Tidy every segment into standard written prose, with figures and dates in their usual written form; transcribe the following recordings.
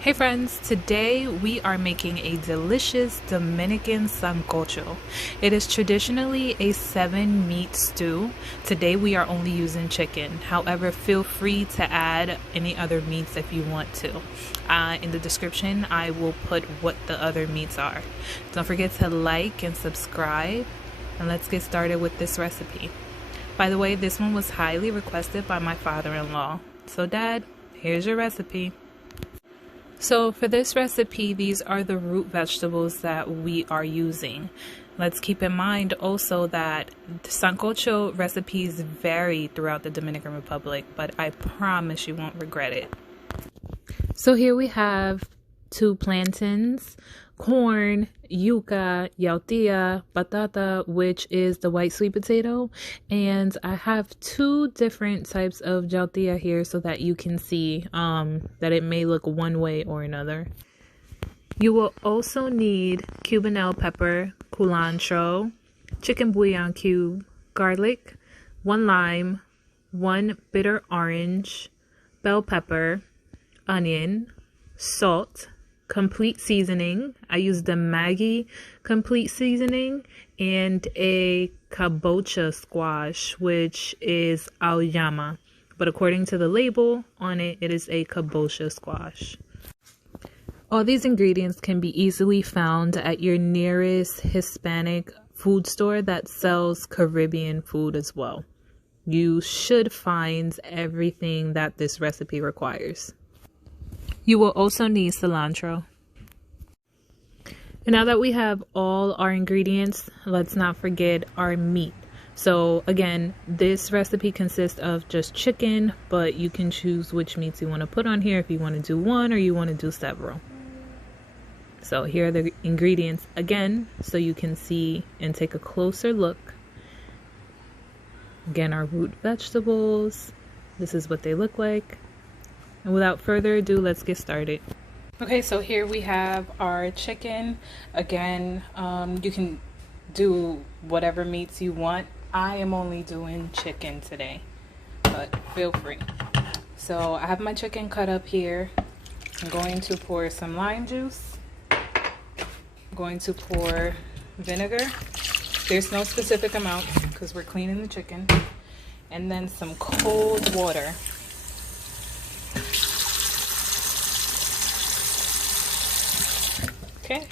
Hey friends, today we are making a delicious Dominican Sancocho. It is traditionally a 7-meat stew. Today we are only using chicken. However, feel free to add any other meats if you want to. In the description, I will put what the other meats are. Don't forget to like and subscribe, and let's get started with this recipe. By the way, this one was highly requested by my father-in-law. So Dad, here's your recipe. So for this recipe, these are the root vegetables that we are using. Let's keep in mind also that Sancocho recipes vary throughout the Dominican Republic, but I promise you won't regret it. So here we have 2 plantains, corn, yuca, yautía, batata, which is the white sweet potato, and I have 2 different types of yautía here so that you can see that it may look one way or another. You will also need Cubanelle pepper, culantro, chicken bouillon cube, garlic, 1 lime, 1 bitter orange, bell pepper, onion, salt, complete seasoning. I use the Maggi complete seasoning, and a kabocha squash, which is auyama, but according to the label on it, it is a kabocha squash. All these ingredients can be easily found at your nearest Hispanic food store that sells Caribbean food as well. You should find everything that this recipe requires. You will also need cilantro. And now that we have all our ingredients, let's not forget our meat. So again, this recipe consists of just chicken, but you can choose which meats you want to put on here if you want to do one or you want to do several. So here are the ingredients again, so you can see and take a closer look. Again, our root vegetables. This is what they look like. And without further ado, let's get started. Okay, so here we have our chicken. Again, you can do whatever meats you want. I am only doing chicken today, but feel free. So I have my chicken cut up here. I'm going to pour some lime juice. I'm going to pour vinegar. There's no specific amount because we're cleaning the chicken. And then some cold water. Okay,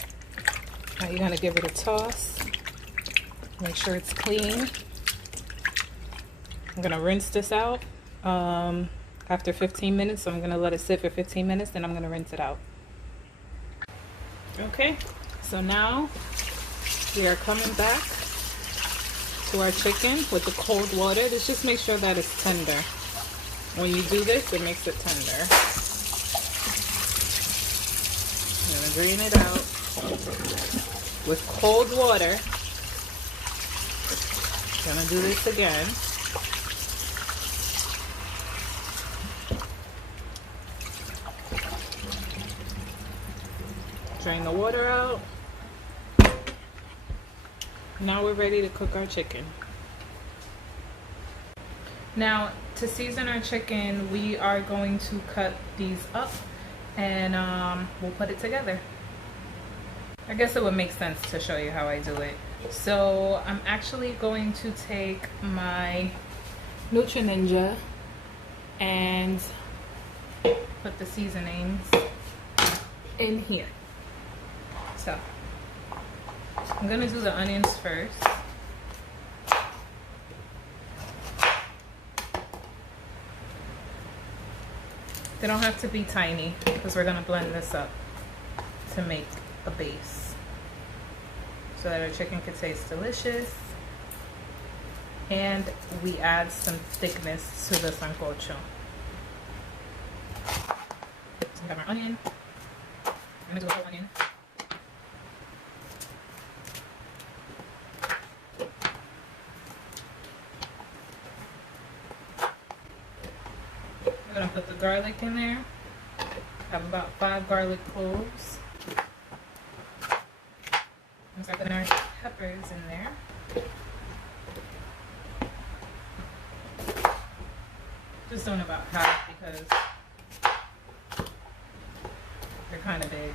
now you're gonna give it a toss. Make sure it's clean. I'm gonna rinse this out after 15 minutes. So I'm gonna let it sit for 15 minutes, then I'm gonna rinse it out. Okay, so now we are coming back to our chicken with the cold water. Let's just make sure that it's tender. When you do this, it makes it tender. I'm gonna drain it out with cold water. Gonna do this again. Drain the water out. Now we're ready to cook our chicken. Now, to season our chicken, we are going to cut these up and we'll put it together. I guess it would make sense to show you how I do it. So I'm actually going to take my Nutri-Ninja and put the seasonings in here. So I'm gonna do the onions first. They don't have to be tiny because we're gonna blend this up to make a base so that our chicken can taste delicious and we add some thickness to the sancocho. So we have our onion. I'm gonna do a whole onion. I'm gonna put the garlic in there. I have about 5 garlic cloves. I'm start putting our peppers in there. Just doing about half because kind of big.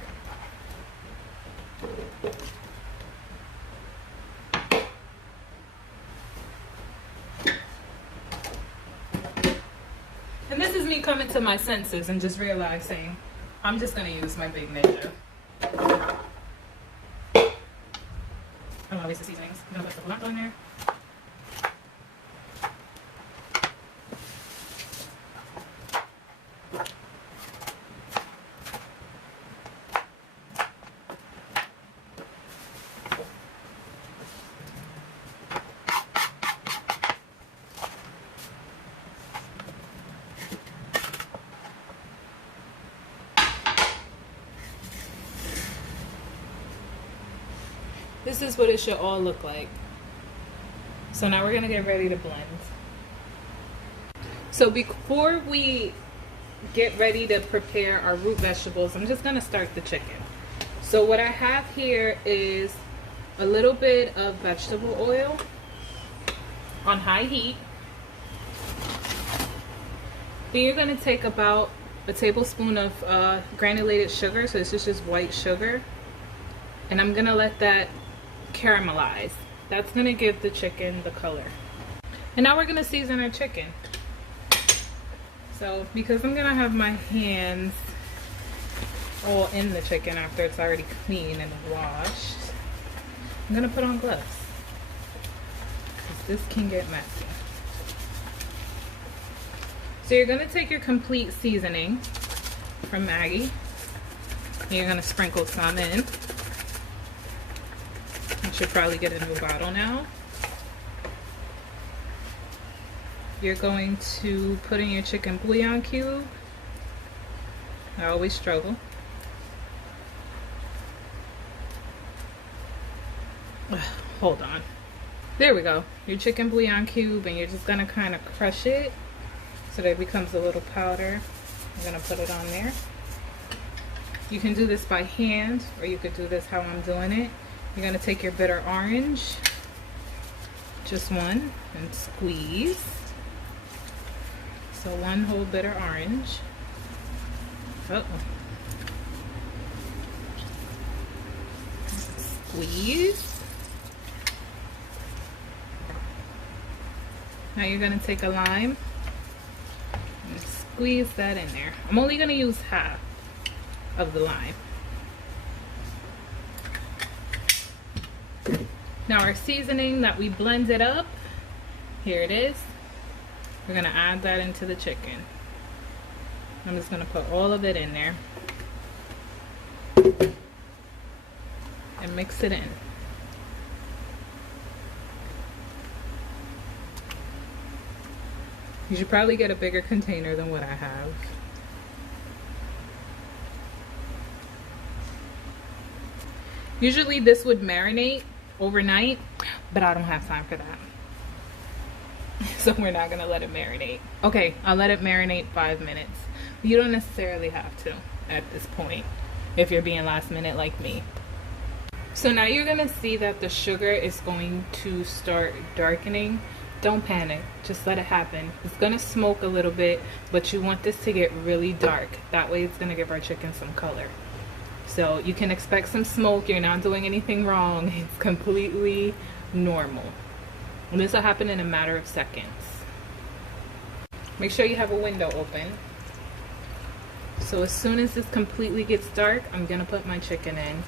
And this is me coming to my senses and just realizing I'm just going to use my big ninja. I'm always the seasonings. I'm going to put the cilantro in there. This is what it should all look like. So now we're gonna get ready to blend. So before we get ready to prepare our root vegetables, I'm just gonna start the chicken. So what I have here is a little bit of vegetable oil on high heat. Then you're gonna take about a tablespoon of granulated sugar. So this is just white sugar. And I'm gonna let that caramelize. That's gonna give the chicken the color. And now we're gonna season our chicken. So because I'm gonna have my hands all in the chicken after it's already clean and washed, I'm gonna put on gloves because this can get messy. So you're gonna take your complete seasoning from Maggie and you're gonna sprinkle some in. Should probably get a new bottle now. You're going to put in your chicken bouillon cube. I always struggle. Hold on. There we go. Your chicken bouillon cube, and you're just gonna kind of crush it so that it becomes a little powder. I'm gonna put it on there. You can do this by hand, or you could do this how I'm doing it. You're going to take your bitter orange, just one, and squeeze. So one whole bitter orange. Squeeze. Now you're going to take a lime and squeeze that in there. I'm only going to use half of the lime. Now our seasoning that we blended up, here it is. We're gonna add that into the chicken. I'm just gonna put all of it in there and mix it in. You should probably get a bigger container than what I have. Usually this would marinate overnight, but I don't have time for that. So we're not gonna let it marinate. Okay, I'll let it marinate 5 minutes. You don't necessarily have to at this point if you're being last minute like me. So now you're gonna see that the sugar is going to start darkening. Don't panic, just let it happen. It's gonna smoke a little bit, but you want this to get really dark. That way it's gonna give our chicken some color. So you can expect some smoke. You're not doing anything wrong. It's completely normal. And this will happen in a matter of seconds. Make sure you have a window open. So as soon as this completely gets dark, I'm gonna put my chicken in.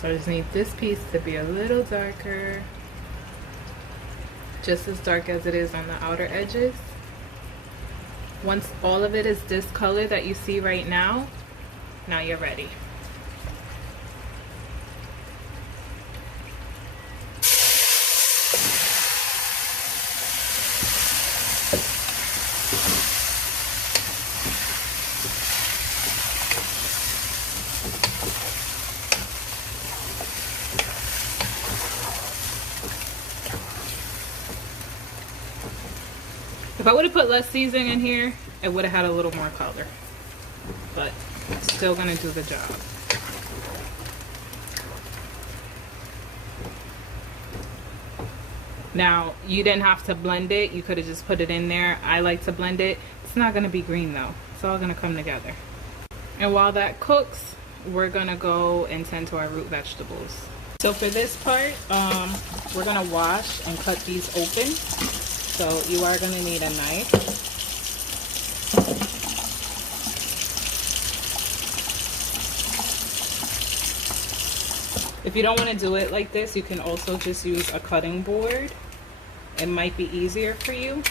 So I just need this piece to be a little darker. Just as dark as it is on the outer edges. Once all of it is this color that you see right now, now you're ready. If I would have put less seasoning in here, it would have had a little more color. But it's still gonna do the job. Now, you didn't have to blend it. You could have just put it in there. I like to blend it. It's not gonna be green though. It's all gonna come together. And while that cooks, we're gonna go and tend to our root vegetables. So for this part, we're gonna wash and cut these open. So you are gonna need a knife. If you don't want to do it like this, you can also just use a cutting board. It might be easier for you.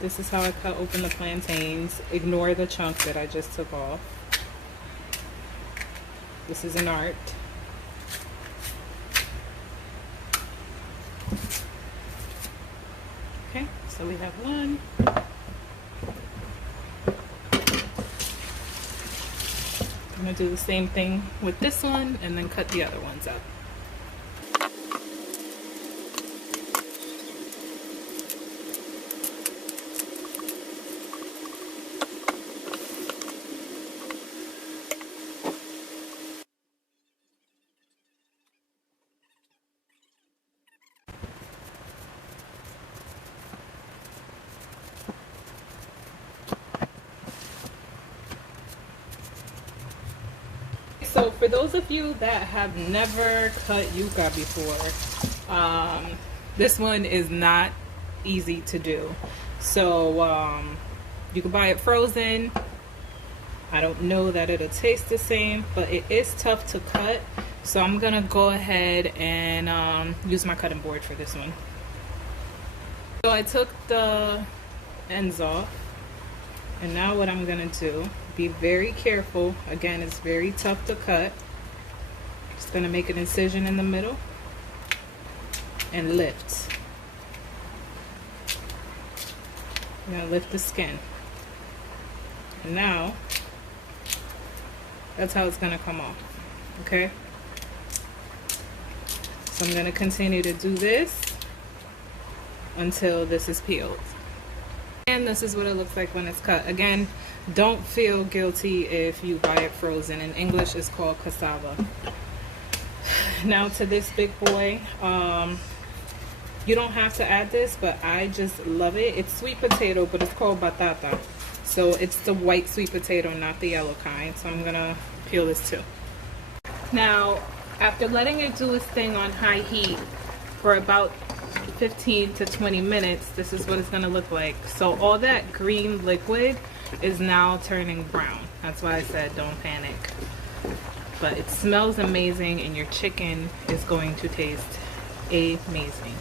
This is how I cut open the plantains. Ignore the chunk that I just took off. This is an art. Okay, so we have one. I'm gonna do the same thing with this one and then cut the other ones up. So for those of you that have never cut yuca before, this one is not easy to do. So you can buy it frozen. I don't know that it'll taste the same, but it is tough to cut. So I'm gonna go ahead and use my cutting board for this one. So I took the ends off, and now what I'm gonna do, be very careful. Again, it's very tough to cut. Just gonna make an incision in the middle and lift. I'm gonna lift the skin. And now, that's how it's gonna come off, okay? So I'm gonna continue to do this until this is peeled. And this is what it looks like when it's cut. Again, don't feel guilty if you buy it frozen. In English, it's called cassava. Now to this big boy. You don't have to add this, but I just love it. It's sweet potato, but it's called batata. So it's the white sweet potato, not the yellow kind. So I'm gonna peel this too. Now, after letting it do its thing on high heat for about 15 to 20 minutes, this is what it's gonna look like. So all that green liquid is now turning brown. That's why I said don't panic. But it smells amazing and your chicken is going to taste amazing.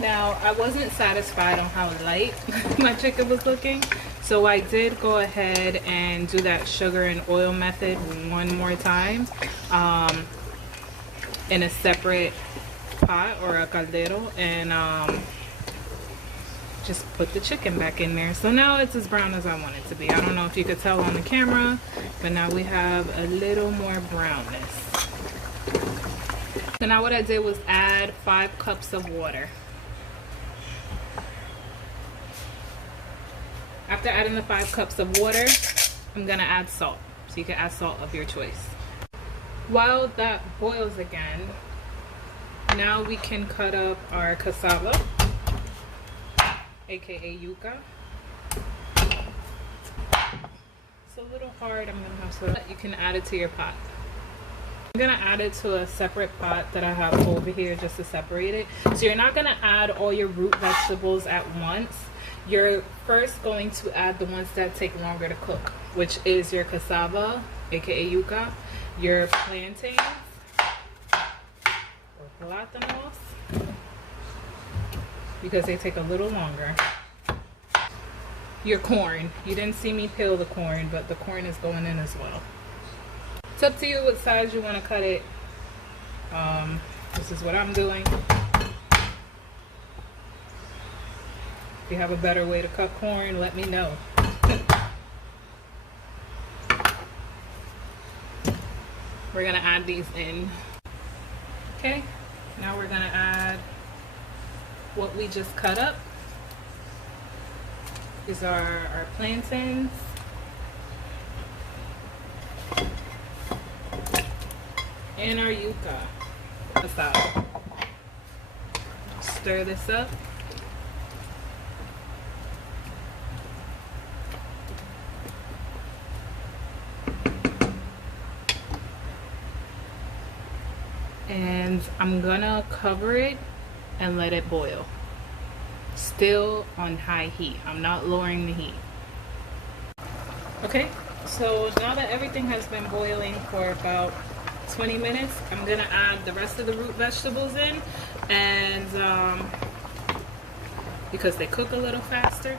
Now, I wasn't satisfied on how light my chicken was looking, so I did go ahead and do that sugar and oil method one more time in a separate pot or a caldero, and just put the chicken back in there. So now it's as brown as I want it to be. I don't know if you could tell on the camera, but now we have a little more brownness. So now what I did was add 5 cups of water. After adding the 5 cups of water, I'm gonna add salt. So you can add salt of your choice. While that boils again, now we can cut up our cassava, aka yuca. It's a little hard, I'm gonna have to, you can add it to your pot. I'm gonna add it to a separate pot that I have over here just to separate it. So you're not gonna add all your root vegetables at once. You're first going to add the ones that take longer to cook, which is your cassava, aka yuca, your plantains, or plátanos, because they take a little longer. Your corn. You didn't see me peel the corn, but the corn is going in as well. It's up to you what size you want to cut it. This is what I'm doing. If you have a better way to cut corn, let me know. We're gonna add these in. Okay, now we're gonna add what we just cut up. These are our plantains. And our yuca. Asado. Stir this up. and I'm gonna cover it and let it boil. Still on high heat. I'm not lowering the heat. Okay, so now that everything has been boiling for about 20 minutes, I'm gonna add the rest of the root vegetables in, and because they cook a little faster.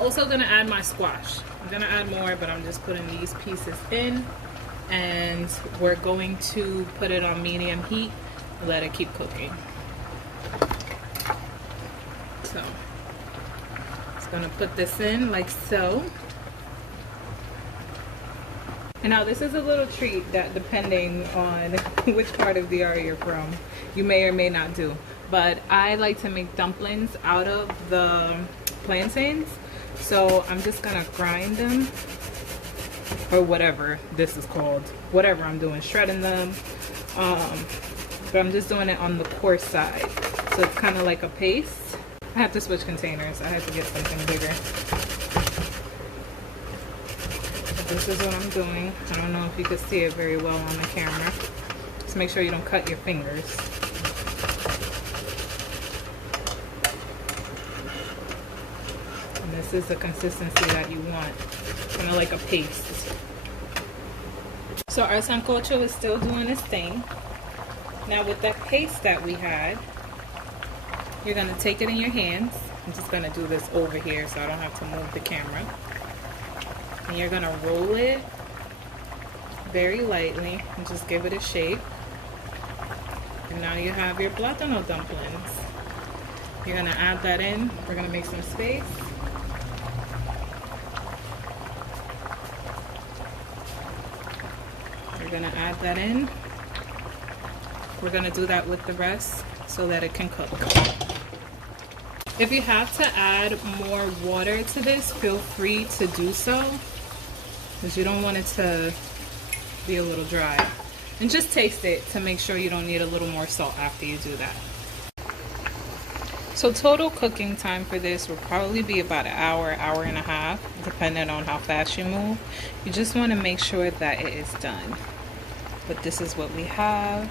Also gonna add my squash. I'm gonna add more, but I'm just putting these pieces in, and we're going to put it on medium heat and let it keep cooking. So, just gonna put this in like so. And now this is a little treat that, depending on which part of the area you're from, you may or may not do. But I like to make dumplings out of the plantains. So I'm just gonna grind them, or whatever this is called, whatever I'm doing, shredding them. But I'm just doing it on the coarse side. So it's kind of like a paste. I have to switch containers. I have to get something bigger. This is what I'm doing. I don't know if you can see it very well on the camera. Just make sure you don't cut your fingers. And this is the consistency that you want, kind of like a paste. So our sancocho is still doing its thing. Now with that paste that we had, you're gonna take it in your hands. I'm just gonna do this over here so I don't have to move the camera. And you're gonna roll it very lightly and just give it a shape. And now you have your plátano dumplings. You're gonna add that in. We're gonna make some space. You're gonna add that in. We're gonna do that with the rest so that it can cook. If you have to add more water to this, feel free to do so, because you don't want it to be a little dry. And just taste it to make sure you don't need a little more salt after you do that. So total cooking time for this will probably be about an hour, hour and a half, depending on how fast you move. You just want to make sure that it is done. But this is what we have.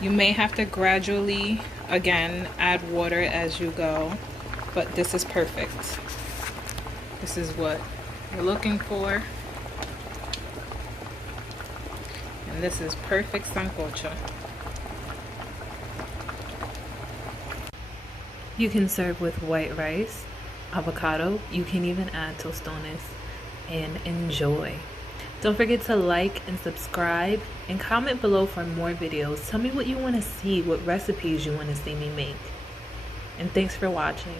You may have to gradually, again, add water as you go, but this is perfect. This is what you're looking for. And this is perfect sancocho. You can serve with white rice, avocado, you can even add tostones, and enjoy. Don't forget to like and subscribe and comment below for more videos. Tell me what you want to see, what recipes you want to see me make. And thanks for watching.